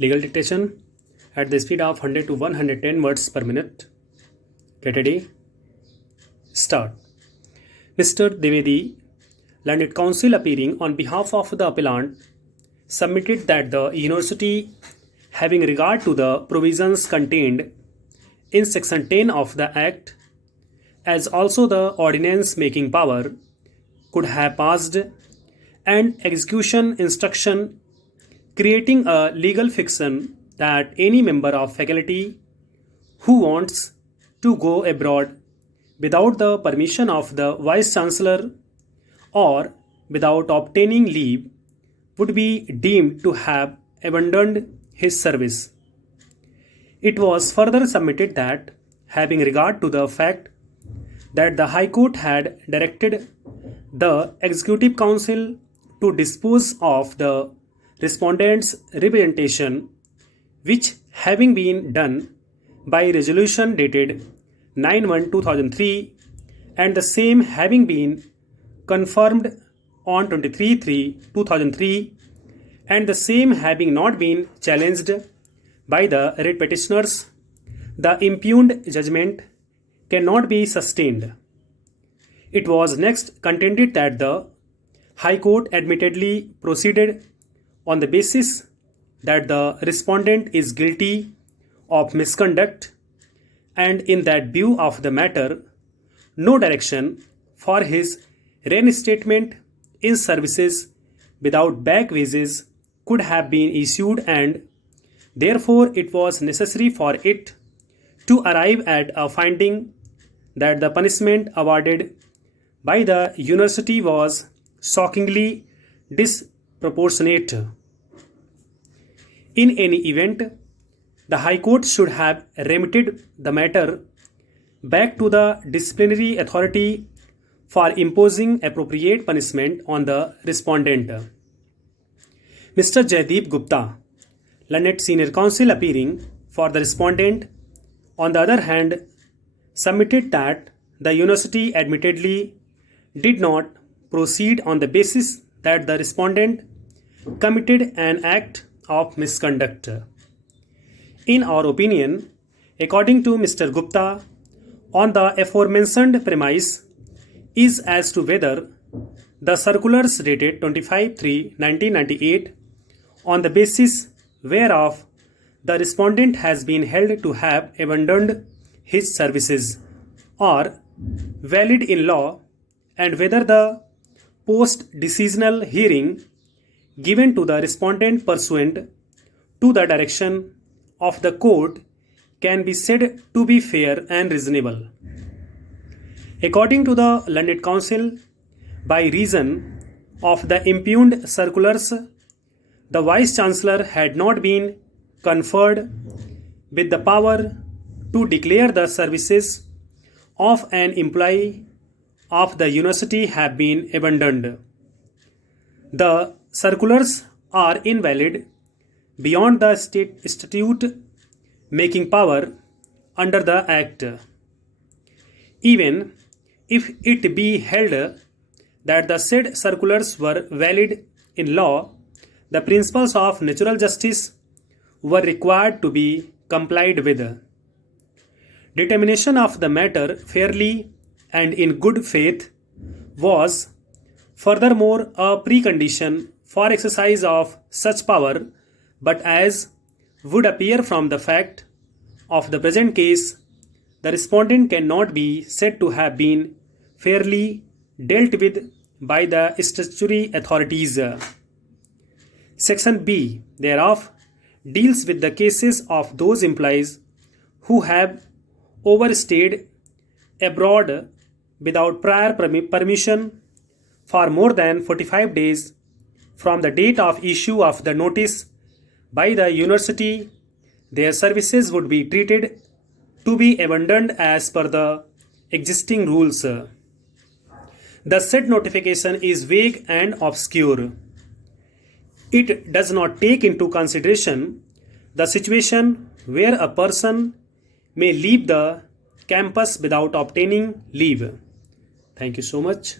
Legal dictation at the speed of 100 to 110 words per minute. Get ready. Start. Mr. Dwivedi, Learned Counsel appearing on behalf of the appellant, submitted that the university, having regard to the provisions contained in Section 10 of the Act, as also the ordinance making power, could have passed an execution instruction creating a legal fiction that any member of faculty who wants to go abroad without the permission of the Vice Chancellor or without obtaining leave would be deemed to have abandoned his service. It was further submitted that, having regard to the fact that the High Court had directed the Executive Council to dispose of the respondent's representation, which having been done by resolution dated 9/1/2003 and the same having been confirmed on 23/3/2003 and the same having not been challenged by the writ petitioners, the impugned judgment cannot be sustained. It was next contended that the High Court admittedly proceeded on the basis that the respondent is guilty of misconduct, and in that view of the matter, no direction for his reinstatement in services without back wages could have been issued, and therefore it was necessary for it to arrive at a finding that the punishment awarded by the university was shockingly disproportionate. In any event, the High Court should have remitted the matter back to the disciplinary authority for imposing appropriate punishment on the respondent. Mr. Jaideep Gupta, Learned Senior Counsel appearing for the respondent, on the other hand, submitted that the university admittedly did not proceed on the basis that the respondent committed an act of misconduct. In our opinion, according to Mr. Gupta, on the aforementioned premise is as to whether the circulars dated 25/3/1998, on the basis whereof the respondent has been held to have abandoned his services, are valid in law, and whether the post-decisional hearing given to the respondent pursuant to the direction of the court can be said to be fair and reasonable. According to the Learned Counsel, by reason of the impugned circulars, the Vice Chancellor had not been conferred with the power to declare the services of an employee of the university have been abandoned. The circulars are invalid beyond the state statute making power under the Act. Even if it be held that the said circulars were valid in law, the principles of natural justice were required to be complied with. Determination of the matter fairly and in good faith was furthermore a precondition for exercise of such power, but as would appear from the fact of the present case, the respondent cannot be said to have been fairly dealt with by the statutory authorities. Section B thereof deals with the cases of those employees who have overstayed abroad without prior permission for more than 45 days from the date of issue of the notice by the university. Their services would be treated to be abandoned as per the existing rules. The said notification is vague and obscure. It does not take into consideration the situation where a person may leave the campus without obtaining leave. Thank you so much.